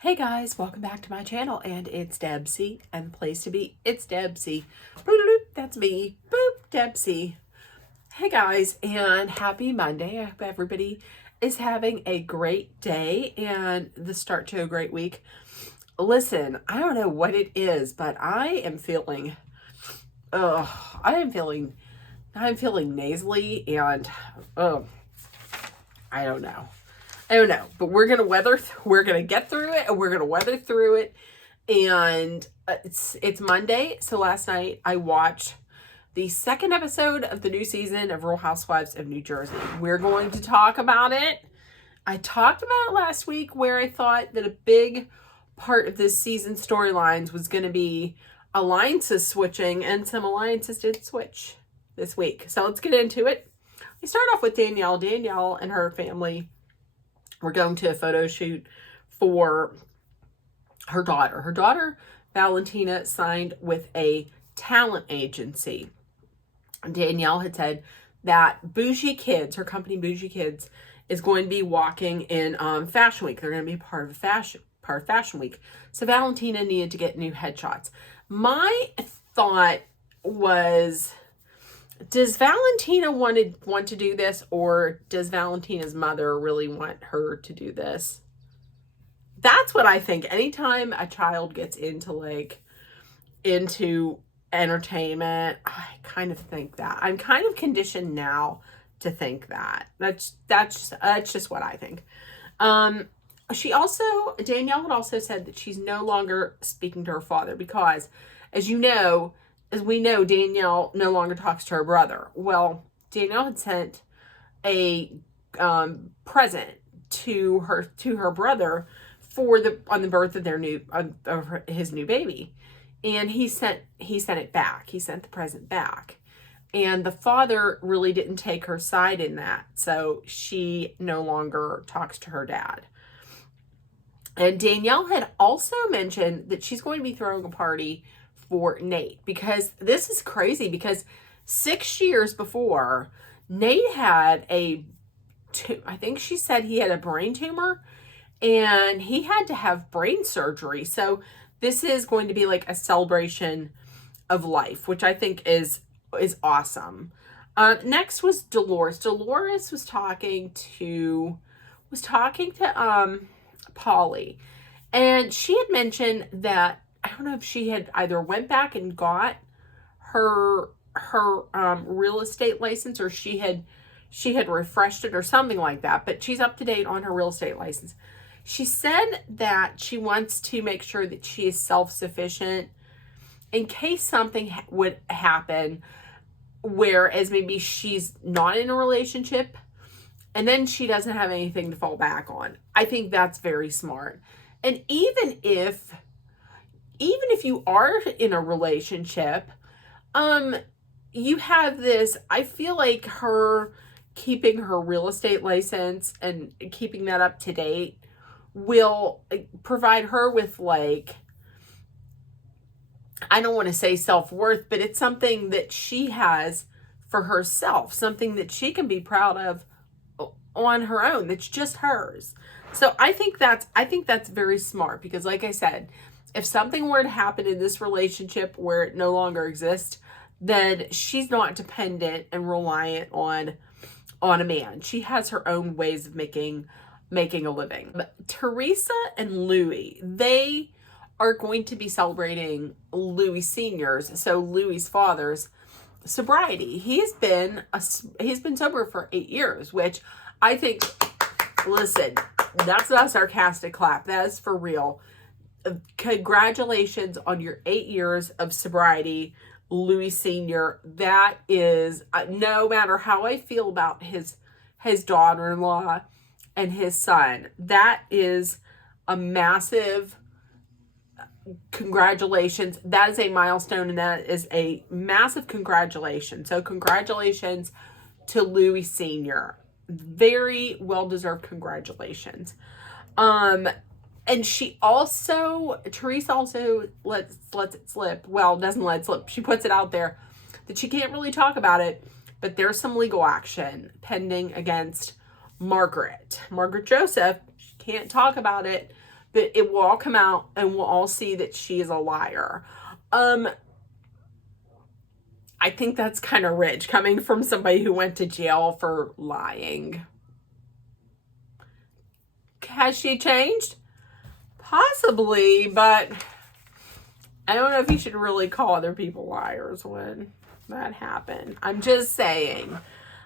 Hey guys, welcome back to my channel, and it's Debsy, and the place to be, it's Debsy. Boop, that's me. Boop, Debsy. Hey guys, and happy Monday. I hope everybody is having a great day and the start to a great week. Listen, I don't know what it is, but I'm feeling nasally, and I don't know. But we're gonna get through it, and we're gonna weather through it. And it's Monday, so last night I watched the second episode of the new season of Real Housewives of New Jersey. We're going to talk about it. I talked about it last week, where I thought that a big part of this season storylines was going to be alliances switching, and some alliances did switch this week. So let's get into it. We start off with Danielle. Danielle and her family were going to a photo shoot for her daughter. Her daughter, Valentina, signed with a talent agency. Danielle had said that Bougie Kids, her company Bougie Kids, is going to be walking in Fashion Week. They're going to be part of Fashion Week. So Valentina needed to get new headshots. My thought was, does Valentina want to do this, or does Valentina's mother really want her to do this? That's what I think. Anytime a child gets into entertainment, I kind of think that. I'm kind of conditioned now to think that. That's just what I think. Danielle had also said that she's no longer speaking to her father because, as we know, Danielle no longer talks to her brother. Well, Danielle had sent a present to her brother on the birth of his new baby, and he sent it back. He sent the present back, and the father really didn't take her side in that, so she no longer talks to her dad. And Danielle had also mentioned that she's going to be throwing a party for Nate, because this is crazy, because 6 years before, Nate had I think she said he had a brain tumor, and he had to have brain surgery. So this is going to be like a celebration of life, which I think is awesome. Next was Dolores. Dolores was talking to Polly, and she had mentioned that, I don't know if she had either went back and got her real estate license, or she had refreshed it or something like that, but she's up to date on her real estate license. She said that she wants to make sure that she is self-sufficient in case something would happen, whereas maybe she's not in a relationship and then she doesn't have anything to fall back on. I think that's very smart. And even if you are in a relationship, you have this, I feel like her keeping her real estate license and keeping that up to date will provide her with, like, I don't want to say self-worth, but it's something that she has for herself, something that she can be proud of on her own, that's just hers. So I think that's very smart, because like I said, if something were to happen in this relationship where it no longer exists, then she's not dependent and reliant on a man. She has her own ways of making a living. But Teresa and Louis, they are going to be celebrating Louis Sr.'s, so Louis's father's, sobriety. He's been sober for 8 years, which I think, listen, that's not a sarcastic clap. That is for real. Congratulations on your 8 years of sobriety, Louis Sr. That is, no matter how I feel about his daughter-in-law and his son, that is a massive congratulations. That is a milestone, and that is a massive congratulations. So congratulations to Louis Sr. Very well-deserved congratulations. And Teresa also lets it slip. Well, doesn't let it slip. She puts it out there that she can't really talk about it, but there's some legal action pending against Margaret Joseph. She can't talk about it, but it will all come out and we'll all see that she is a liar. I think that's kind of rich coming from somebody who went to jail for lying. Has she changed? Possibly, but I don't know if you should really call other people liars when that happened. I'm just saying.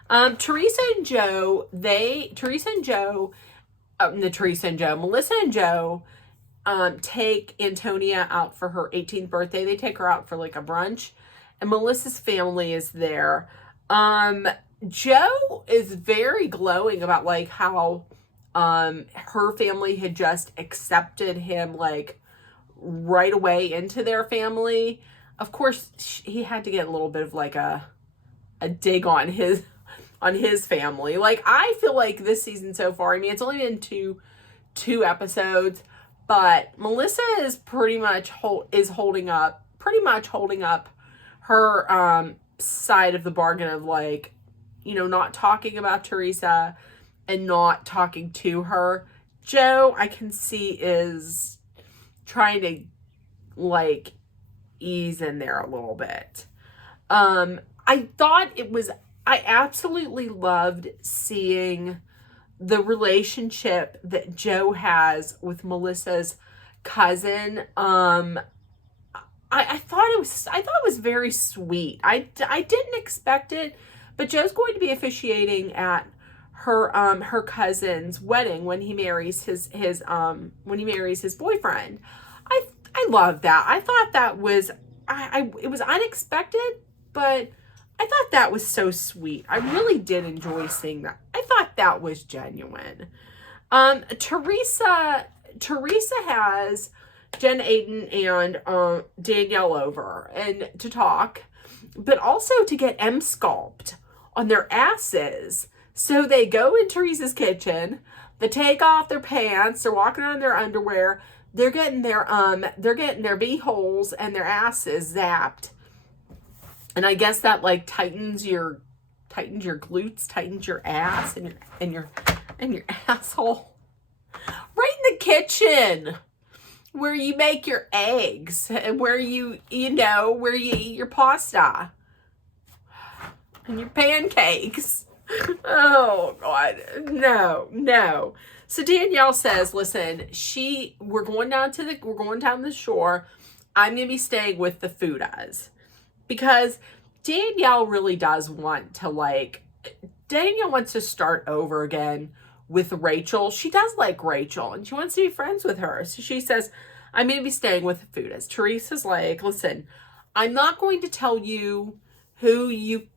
Melissa and Joe take Antonia out for her 18th birthday. They take her out for like a brunch, and Melissa's family is there. Joe is very glowing about like how her family had just accepted him like right away into their family. Of course, he had to get a little bit of like a dig on his family. Like, I feel like this season so far, I mean, it's only been two episodes, but Melissa is pretty much holding up her side of the bargain of like, you know, not talking about Teresa and not talking to her. Joe, I can see, is trying to like ease in there a little bit. I absolutely loved seeing the relationship that Joe has with Melissa's cousin. I thought it was very sweet. I didn't expect it, but Joe's going to be officiating at her cousin's wedding when he marries his boyfriend. I love that. I thought that was it was unexpected, but I thought that was so sweet. I really did enjoy seeing that. I thought that was genuine. Teresa has Jen Aiden and Danielle over and to talk, but also to get M-Sculpt on their asses. So they go in Teresa's kitchen, they take off their pants, they're walking around in their underwear, they're getting their b-holes and their asses zapped. And I guess that like tightens your glutes, tightens your ass and your asshole. Right in the kitchen where you make your eggs and where you eat your pasta and your pancakes. Oh God, no. So Danielle says, listen, we're going down the shore. I'm gonna be staying with the Fudas. Because Danielle really does want to Danielle wants to start over again with Rachel. She does like Rachel and she wants to be friends with her. So she says, I'm going to be staying with the Fudas. Teresa's like, listen, I'm not going to tell you who you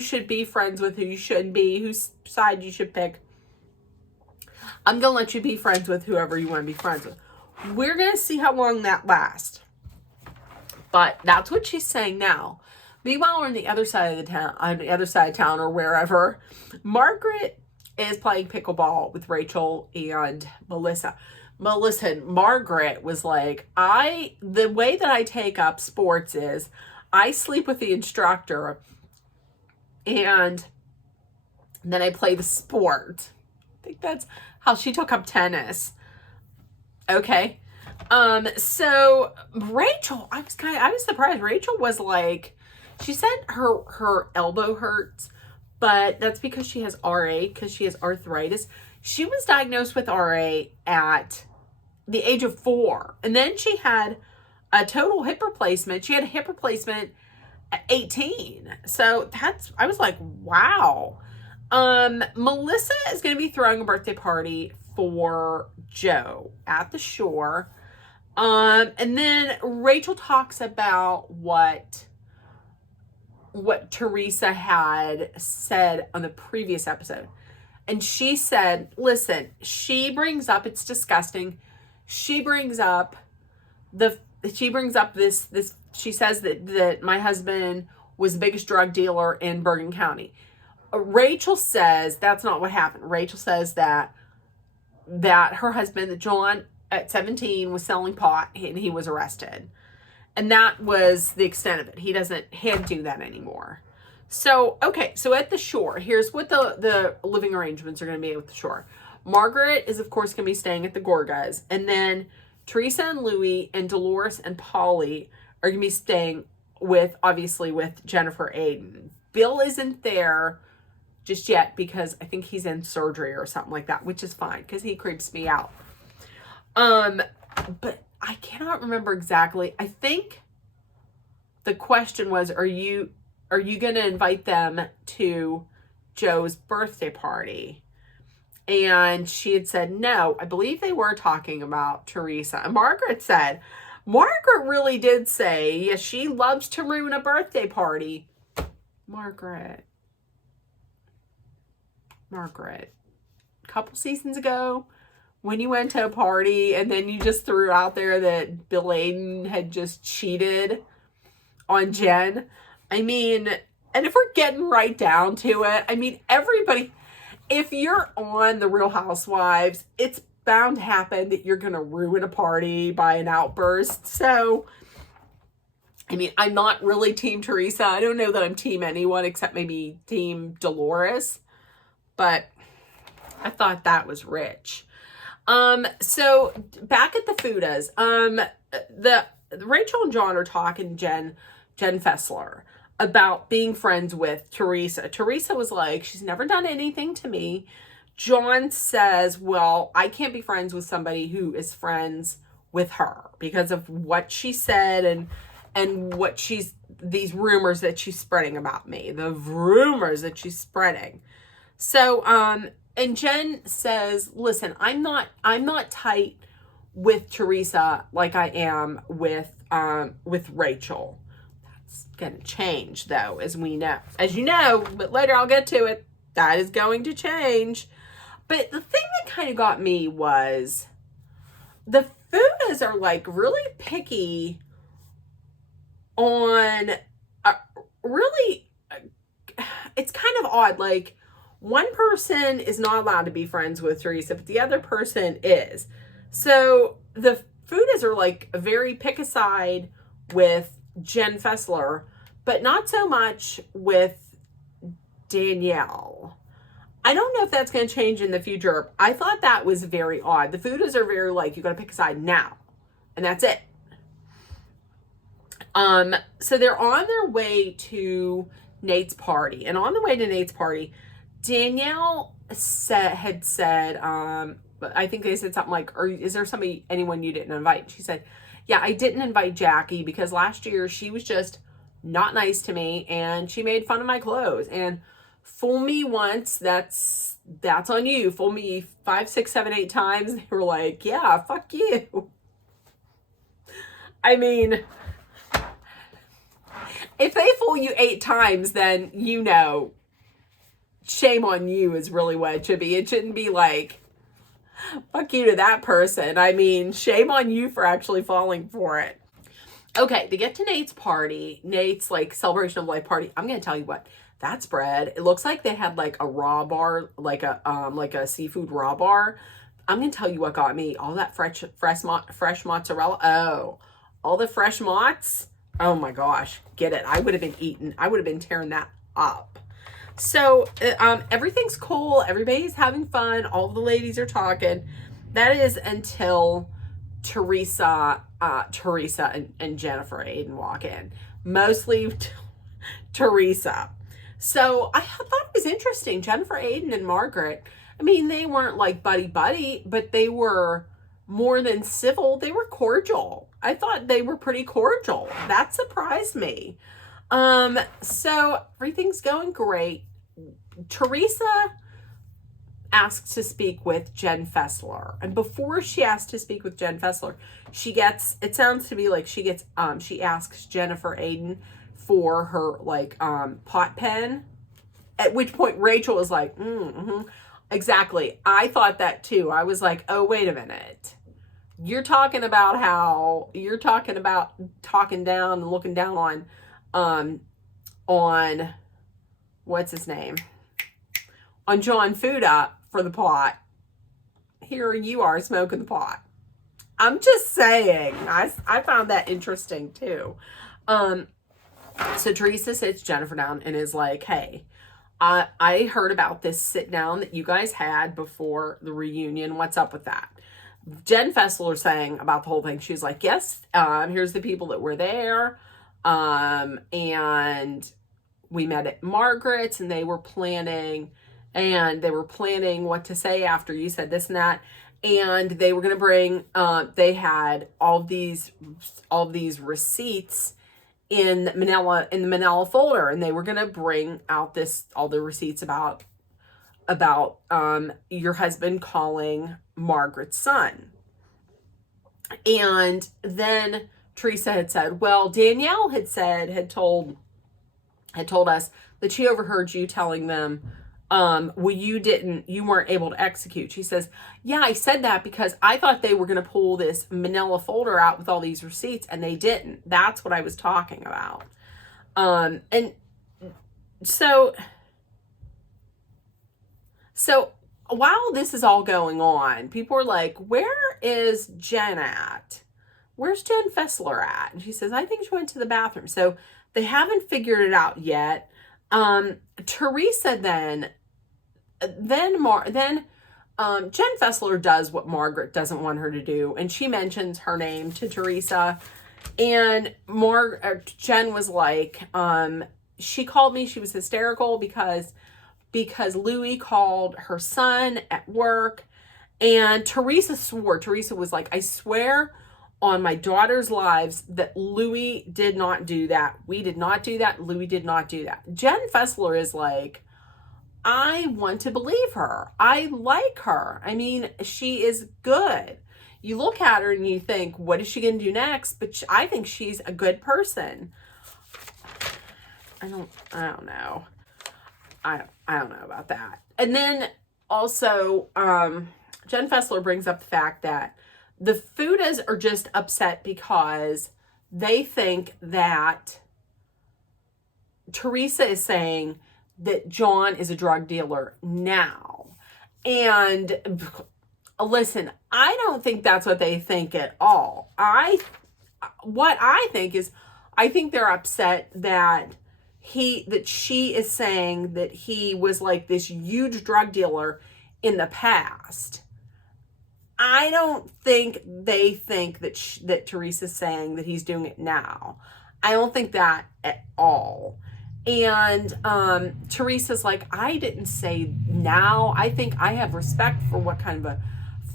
should be friends with, who you shouldn't be, whose side you should pick. I'm going to let you be friends with whoever you want to be friends with. We're going to see how long that lasts. But that's what she's saying now. Meanwhile, on the other side of town or wherever, Margaret is playing pickleball with Rachel and Melissa. Margaret was like, the way that I take up sports is I sleep with the instructor and then I play the sport. I think that's how she took up tennis. Okay. So Rachel, I was surprised. Rachel was like, she said her elbow hurts, but that's because she has RA, because she has arthritis. She was diagnosed with RA at the age of 4. And then she had a total hip replacement. She had a hip replacement at 18. So I was like, wow. Melissa is going to be throwing a birthday party for Joe at the shore. And then Rachel talks about what Teresa had said on the previous episode. And she said, listen, it's disgusting. She brings up this, she says that my husband was the biggest drug dealer in Bergen County. Rachel says that's not what happened. Rachel says that her husband, that John, at 17, was selling pot and he was arrested. And that was the extent of it. He can't do that anymore. So, okay, so at the shore, here's what the living arrangements are going to be at the shore. Margaret is, of course, going to be staying at the Gorgas. And then Teresa and Louis and Dolores and Polly are going to be staying obviously, with Jennifer Aiden. Bill isn't there just yet because I think he's in surgery or something like that, which is fine because he creeps me out. But I cannot remember exactly. I think the question was, are you going to invite them to Joe's birthday party? And she had said no. I believe they were talking about Teresa. And Margaret really did say, yes, she loves to ruin a birthday party. Margaret. A couple seasons ago, when you went to a party and then you just threw out there that Bill Aiden had just cheated on Jen. I mean, and if we're getting right down to it, I mean, everybody, if you're on The Real Housewives, it's bound to happen that you're going to ruin a party by an outburst. So, I mean, I'm not really Team Teresa. I don't know that I'm Team anyone except maybe Team Dolores. But I thought that was rich. So back at the Fudas, the Rachel and John are talking to Jen Fessler about being friends with Teresa. Teresa was like, she's never done anything to me. John says, well, I can't be friends with somebody who is friends with her because of what she said and what these rumors that she's spreading about me, the rumors that she's spreading. So, and Jen says, listen, I'm not tight with Teresa like I am with Rachel. That's going to change though, as you know, but later I'll get to it. That is going to change. But the thing that kind of got me was the Fudas are like really picky on it's kind of odd. Like, one person is not allowed to be friends with Teresa, but the other person is. So the Fudas are like very pick a side with Jen Fessler, but not so much with Danielle. I don't know if that's going to change in the future. I thought that was very odd. The Fudas are very like, you got to pick a side now, and that's it. So they're on their way to Nate's party, and on the way to Nate's party, Danielle had said, I think they said something like, is there anyone you didn't invite? She said, yeah, I didn't invite Jackie because last year she was just not nice to me and she made fun of my clothes. And fool me once, that's on you. Fool me 5, 6, 7, 8 times. They were like, yeah, fuck you. I mean, if they fool you 8 times, then shame on you is really what it should be. It shouldn't be like, fuck you to that person. I mean, shame on you for actually falling for it. Okay, to get to Nate's party, Nate's like celebration of life party, I'm going to tell you what, that spread, it looks like they had like a raw bar, like a seafood raw bar. I'm going to tell you what got me. All that fresh mozzarella. Oh, all the fresh mozz. Oh my gosh, get it. I would have been tearing that up. So everything's cool. Everybody's having fun. All the ladies are talking. That is until Teresa and Jennifer Aiden walk in. Mostly Teresa. So I thought it was interesting. Jennifer Aiden and Margaret, I mean, they weren't like buddy, but they were more than civil. They were cordial. I thought they were pretty cordial. That surprised me. So everything's going great. Teresa asks to speak with Jen Fessler. And before she asks to speak with Jen Fessler, she asks Jennifer Aiden for her pot pen. At which point Rachel was like, exactly. I thought that too. I was like, oh, wait a minute. You're talking about talking down and looking down on what's his name? On John Fuda for the pot. Here you are smoking the pot. I'm just saying. I found that interesting too. So Teresa sits Jennifer down and is like, hey, I heard about this sit down that you guys had before the reunion. What's up with that? Jen Fessler saying about the whole thing. She's like, yes, here's the people that were there. And we met at Margaret's and they were planning what to say after you said this and that. And they were going to bring, they had all these receipts in the Manila folder, and they were going to bring out all the receipts about your husband calling Margaret's son. And then Teresa had said, well, Danielle had told us that she overheard you telling them, well, you weren't able to execute. She says, yeah, I said that because I thought they were going to pull this manila folder out with all these receipts, and they didn't. That's what I was talking about. And so while this is all going on, people are like, where is Jen at? Where's Jen Fessler at? And she says, I think she went to the bathroom. So they haven't figured it out yet. Teresa then Jen Fessler does what Margaret doesn't want her to do, and she mentions her name to Teresa, and Jen was like, she called me, she was hysterical because Louis called her son at work, and Teresa was like, I swear on my daughter's lives that Louis did not do that. We did not do that. Louis did not do that. Jen Fessler is like, I want to believe her. I like her. I mean, she is good. You look at her and you think, what is she going to do next? But I think she's a good person. I don't know. I don't know about that. And then also, Jen Fessler brings up the fact that the Fudas are just upset because they think that Teresa is saying that John is a drug dealer now. And listen, I don't think that's what they think at all. What I think is, I think they're upset that she is saying that he was like this huge drug dealer in the past. I don't think they think that Teresa's saying that he's doing it now. I don't think that at all. And Teresa's like, I didn't say now. I think I have respect for what kind of a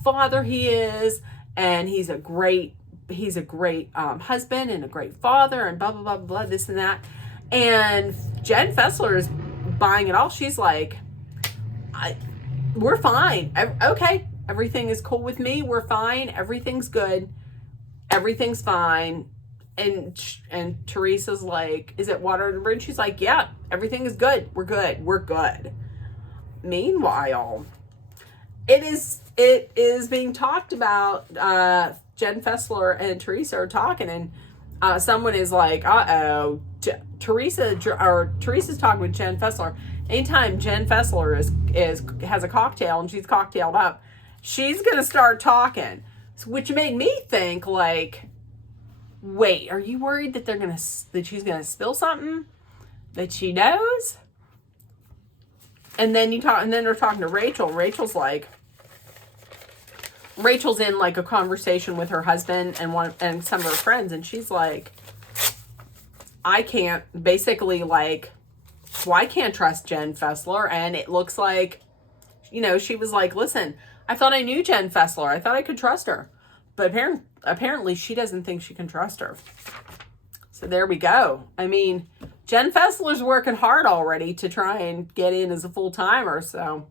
father he is, and he's a great husband and a great father, and blah blah blah blah, this and that. And Jen Fessler is buying it all. She's like, we're fine. Okay, everything is cool with me. We're fine. Everything's good. Everything's fine. And Teresa's like, is it water under the bridge? She's like, yeah, everything is good. We're good. We're good. Meanwhile, it is being talked about. Jen Fessler and Teresa are talking, and someone is like, uh-oh. Teresa's talking with Jen Fessler. Anytime Jen Fessler has a cocktail and she's cocktailed up, she's gonna start talking, which made me think like, wait, are you worried that she's gonna spill something that she knows? And then they're talking to Rachel. Rachel's in like a conversation with her husband and some of her friends, and she's like, I can't trust Jen Fessler. And it looks like, she was like, listen, I thought I knew Jen Fessler. I thought I could trust her. But apparently she doesn't think she can trust her. So there we go. I mean, Jen Fessler's working hard already to try and get in as a full-timer. So,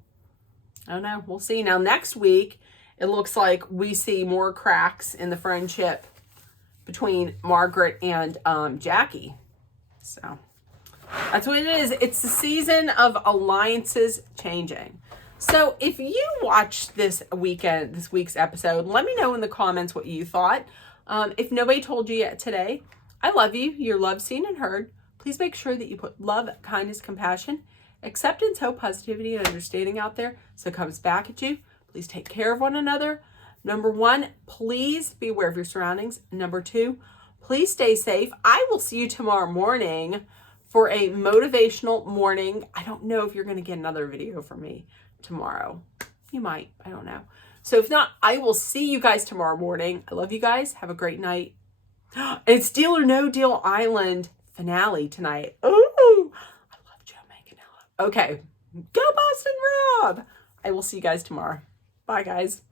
I don't know. We'll see. Now, next week, it looks like we see more cracks in the friendship between Margaret and Jackie. So, that's what it is. It's the season of alliances changing. So if you watched this week's episode, let me know in the comments what you thought. If nobody told you yet today, I love you. You're loved, seen, and heard. Please make sure that you put love, kindness, compassion, acceptance, hope, positivity, and understanding out there so it comes back at you. Please take care of one another. Number 1, please be aware of your surroundings. Number 2, please stay safe. I will see you tomorrow morning for a motivational morning. I don't know if you're going to get another video from me tomorrow. You might. I don't know. So if not, I will see you guys tomorrow morning. I love you guys. Have a great night. It's Deal or No Deal Island finale tonight. Ooh, I love Joe Manganiello. Okay, go Boston Rob. I will see you guys tomorrow. Bye, guys.